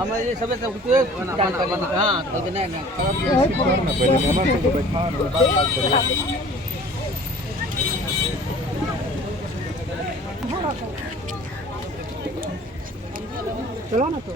हमारे सब सब कुछ हां तो नहीं चलो ना तो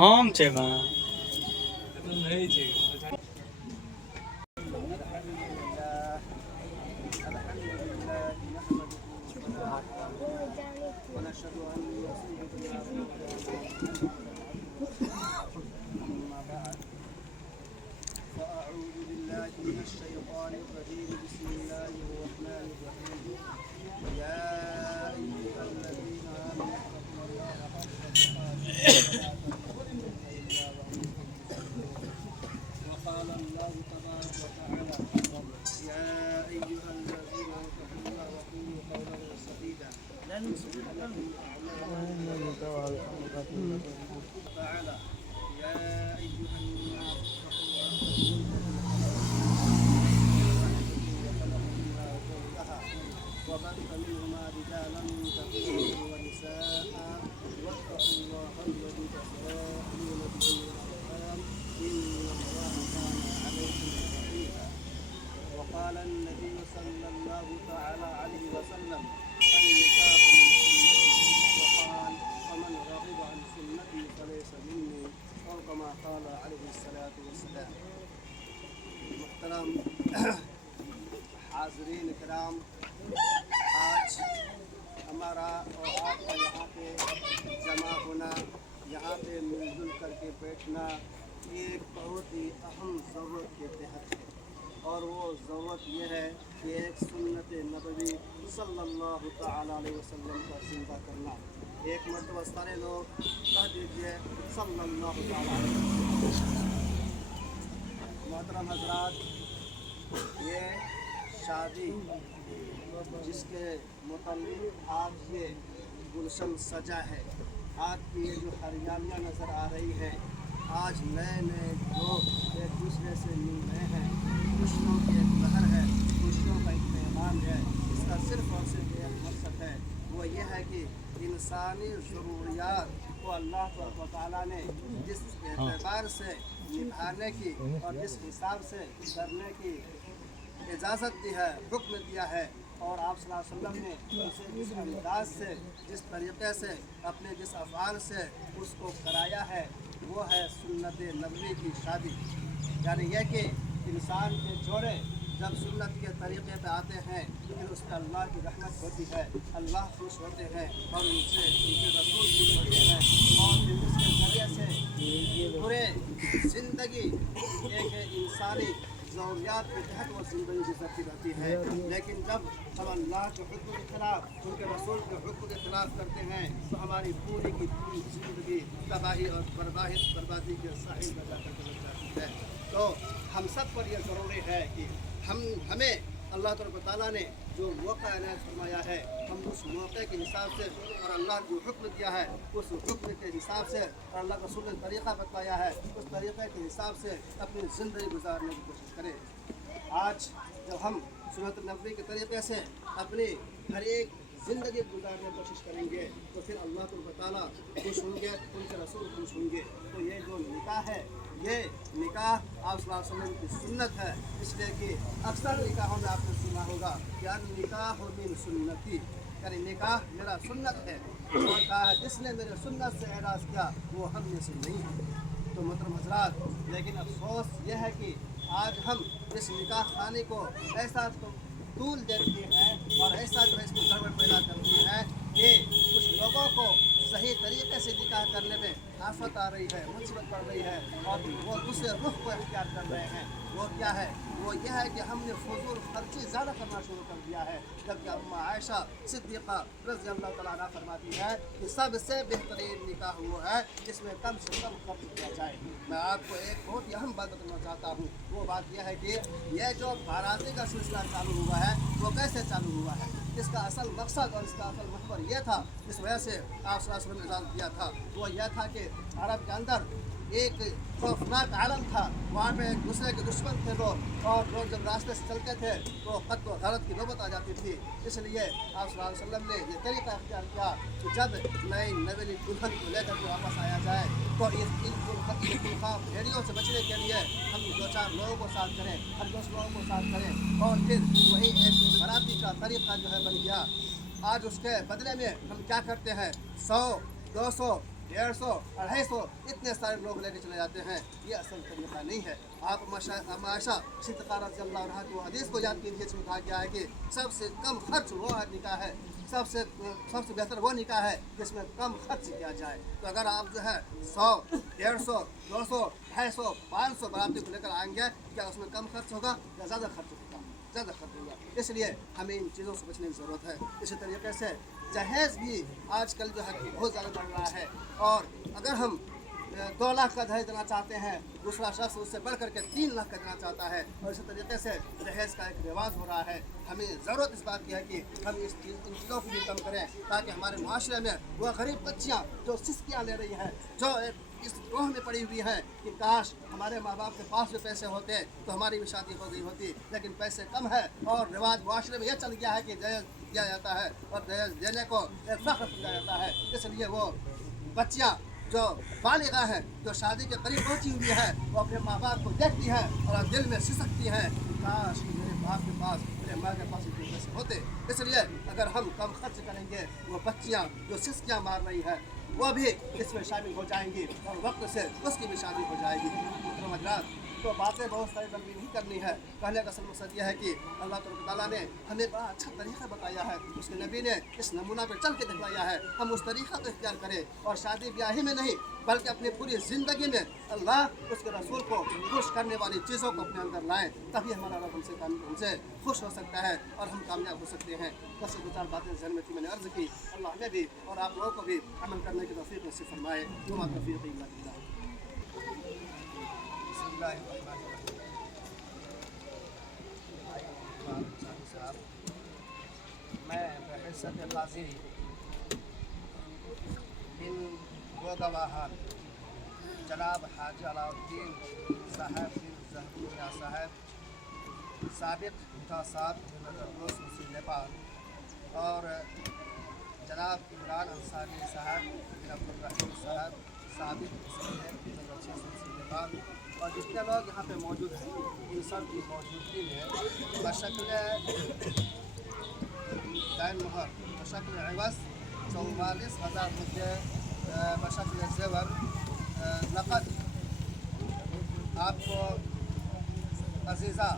हम छै बा وقال النبي صلى الله تعالى عليه وسلم النكاح من سنتي وقال فمن رغب عن سنتي فليس مني او كما قال عليه الصلاة والسلام. محترم حاضرین کرام، آج ہمارا اور آپ کا یہاں پہ جمع ہونا، یہاں پہ مل جل کر کے بیٹھنا ایک بہت ہی اہم ضرورت کے تحت ہے، اور وہ ضرورت یہ ہے کہ ایک سنت نبوی صلی اللہ تعالیٰ علیہ وسلم کا زندہ کرنا. ایک مرتبہ سارے لوگ کہہ دیجئے صلی اللہ تعالیٰ علیہ وسلم. محترم حضرات، یہ شادی جس کے متعلق آج یہ گلشن سجا ہے، آج کی یہ جو ہریالیاں نظر آ رہی ہیں، آج نئے نئے لوگ ایک دوسرے سے مل رہے ہیں، خوشیوں کی ایک لہر ہے، خوشیوں کا ایک پیغام ہے. اس کا صرف اور صرف ایک مقصد ہے، وہ یہ ہے کہ انسانی ضروریات کو اللہ تبارک و تعالیٰ نے جس اعتبار سے نبھانے کی اور جس حساب سے کرنے کی اجازت دی ہے، حکم دیا ہے، اور آپ صلی اللہ علیہ وسلم نے اسے جس انداز سے، جس طریقے سے، اپنے جس افعال سے اس کو کرایا ہے، وہ ہے سنت نبوی کی شادی. یعنی یہ کہ انسان کے جوڑے جب سنت کے طریقے پہ آتے ہیں پھر اس پہ اللہ کی رحمت ہوتی ہے، اللہ خوش ہوتے ہیں اور ان سے ان کے رسول خوش ہوتے ہیں، اور پھر اس کے ذریعے سے پورے زندگی ایک انسانی ضروریات کے تحت وہ زندگی گزرتی رہتی ہے. لیکن جب ہم اللہ کے حکم کے خلاف، ان کے رسول کے حکم کے خلاف کرتے ہیں تو ہماری پوری کی پوری زندگی تباہی اور بربادی کے ساحل میں جا کر گزر جاتی ہے. تو ہم سب پر یہ ضروری ہے کہ ہمیں اللہ تبارک و تعالیٰ نے जो मौका इनायत फरमाया है, हम उस मौके के हिसाब से और अल्लाह जो हुक्म दिया है उस हुक्म के हिसाब से और अल्लाह रसूल ने तरीक़ा बतलाया है उस तरीक़े के हिसाब से अपनी ज़िंदगी गुजारने की कोशिश करें। आज जब हम सुन्नत नबवी के तरीक़े से अपनी हर एक ज़िंदगी गुजारने की कोशिश करेंगे तो फिर अल्लाह ताला खुश होंगे, उनके रसूल खुश होंगे। तो ये जो निकाह है, ये निकाह आप सल्लल्लाहु अलैहि वसल्लम की सुन्नत है, इसलिए कि अक्सर निकाहों में आपने सुना होगा कि अन निकाह मिन सुन्नती, यानी निकाह मेरा सुन्नत है। और कहा है जिसने मेरे सुन्नत से एराज़ किया वो हम में से नहीं है। तो मोहतरम हज़रात, लेकिन अफसोस यह है कि आज हम इस निकाह खाने को ऐसा तूल देते हैं और ऐसा जो है इसमें गड़बड़ पैदा करते हैं कि कुछ लोगों को सही तरीके से निकाह करने में आफत आ रही है, मुसीबत पड़ रही है और वो दूसरे रुख को इख्तियार कर रहे हैं। वो क्या है? वो यह है कि हमने फजूल खर्ची ज़्यादा करना शुरू कर दिया है, जबकि अम्मा आयशा सिद्दीक़ा रज़ी अल्लाह तआला अन्हा फरमाती है कि सबसे बेहतरीन निकाह वो है जिसमें कम से कम खर्च किया जाए। मैं आपको एक बहुत ही अहम बात बताना चाहता हूँ। वो बात यह है कि यह जो बाराती का सिलसिला चालू हुआ है वो कैसे चालू हुआ है, इसका असल मकसद और इसका असल महवर यह था, इस वजह से आप सल्लल्लाहु अलैहि वसल्लम ने इजाज़त दिया था, वो यह था कि अरब के अंदर एक खौफनाक आलम था। वहाँ पे एक दूसरे के दुश्मन थे लोग, और लोग जब रास्ते से चलते थे तो क़त्ल व गरत की नौबत आ जाती थी। इसलिए आप सल्लल्लाहु अलैहि वसल्लम ने ये तरीका इख्तियार किया कि जब नई नवेली दुल्हन को लेकर के वापस आया जाए तो इन भेड़ियों से बचने के लिए हम 2-4 लोगों को साथ करें, हम 10 लोगों को साथ करें, और फिर वही एक बराती का तरीका जो है बन गया। आज उसके बदले में हम क्या करते हैं, 100, 200, 150, 250 इतने सारे लोग लेके चले जाते हैं। ये असल तरीका नहीं है। आप आयशा सिद्दीक़ा रज़ी अल्लाह अन्हा की हदीस को याद कीजिए, जिसमें कहा गया है कि सबसे कम खर्च वो निकाह है, सबसे बेहतर वो निकाह है जिसमें कम खर्च किया जाए। तो अगर आप जो है 100, 150, 200, 250, 500 बराती को लेकर आएंगे, क्या उसमें कम खर्च होगा या ज़्यादा खर्च होगा? ज़्यादा खर्च होगा। इसलिए हमें इन चीज़ों से बचने की ज़रूरत है। इसी तरीके से जहेज़ भी आजकल जो है बहुत ज़्यादा बढ़ रहा है, और अगर हम 2 लाख का दहेज देना चाहते हैं, दूसरा शख्स उससे बढ़ करके 3 लाख का देना चाहता है, और इसी तरीके से दहेज का एक रिवाज हो रहा है। हमें ज़रूरत इस बात की है कि हम इन चीज़ों को भी कम करें, ताकि हमारे माशरे में वो गरीब बच्चियाँ जो सिस्कियाँ ले रही हैं, जो इस रोह में पड़ी हुई है कि काश हमारे माँ बाप के पास भी पैसे होते तो हमारी भी शादी हो गई होती, लेकिन पैसे कम है और रिवाज माशरे में यह चल गया है कि दहेज दिया जाता है और दहेज देने को एक फ़ख्र समझा जाता है। इसलिए वो बच्चियाँ जो बालिगा है, जो शादी के करीब पहुँची हुई है, वो अपने माँ बाप को देखती है और दिल में सिसकती है कि काश मेरे बाप के पास, मेरे माँ के पास इतने पैसे होते। इसलिए अगर हम कम खर्च करेंगे, वो बच्चियाँ जो सिसकियाँ मार रही है वो भी इसमें शामिल हो जाएंगी और वक्त से उसकी भी शादी हो जाएगी। तो बातें बहुत सारी लंबी नहीं करनी है। कहने का असल मकसद यह है कि अल्लाह ताला ने हमें बड़ा अच्छा तरीका बताया है, उसके नबी ने इस नमूना पर चल के दिखलाया है। हम उस तरीक़ा को इख्तियार करें और शादी ब्याह ही में नहीं बल्कि अपनी पूरी ज़िंदगी में अल्लाह उसके रसूल को खुश करने वाली चीज़ों को अपने अंदर लाएँ, तभी हमारा रब हमसे खुश हो सकता है और हम कामयाब हो सकते हैं। बस 2-4 बातें ज़हन में थी, मैंने अर्ज़ की। अल्लाह हमें भी और आप लोगों को भी अमल करने की तौफ़ीक़ नसीब फरमाए। वमा तौफ़ीक़ी इल्ला बिल्लाह। मैं बहैसियत क़ाज़ी इन 2 गवाहान जनाब हाजी अलाउद्दीन साहब बिन ज़हरुल्लाह साहब साबिक़ मुतासाब नज़रदोश मुस्लिम नेपाल और जनाब इमरान अंसारी साहब बिन अब्दुर्रहीम साहब साबिक़ मुस्लिम नेपाल और जितने लोग यहाँ पे मौजूद हैं, इन सब की मौजूदगी में बशक्ल दाइन मोहर, बशक्ल एवज़ 44,000 रुपये, बशक्ल ज़ेवर नक़द आपको अज़ीज़ा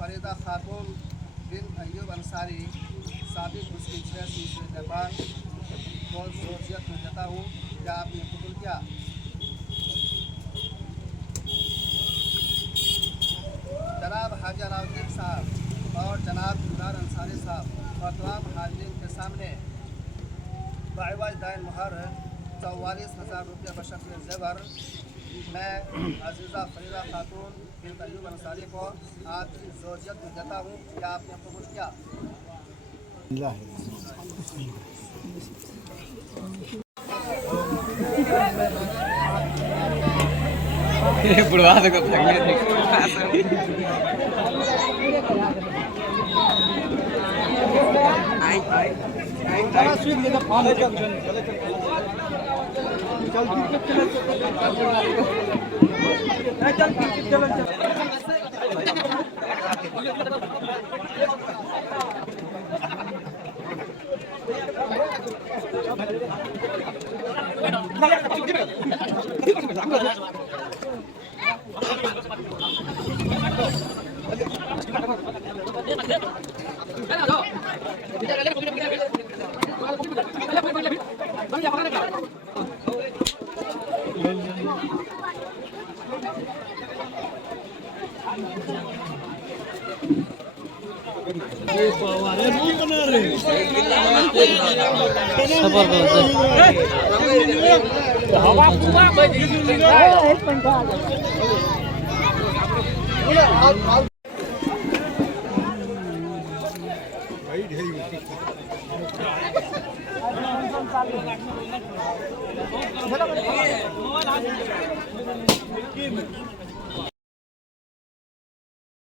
फ़रीदा खातून बिन अय्यूब अंसारी साबिक़ मुस्लिम नेपाल को ज़ोरियत में देता हूँ क्या आपने कबूल किया। जनाब हाजी अलाउद्दीन साहब और जनाब इमरान अंसारी साहब और तमाम हाज़रीन के सामने बाइवाज दाइन मोहर 44,000 रुपये बशक्ल ज़ेवर मैं अज़ीज़ा फ़रीदा खातून बिन अय्यूब अंसारी को आपकी ज़ोरियत में देता हूँ क्या आपने कबूल किया। ఇప్పుడు వాదక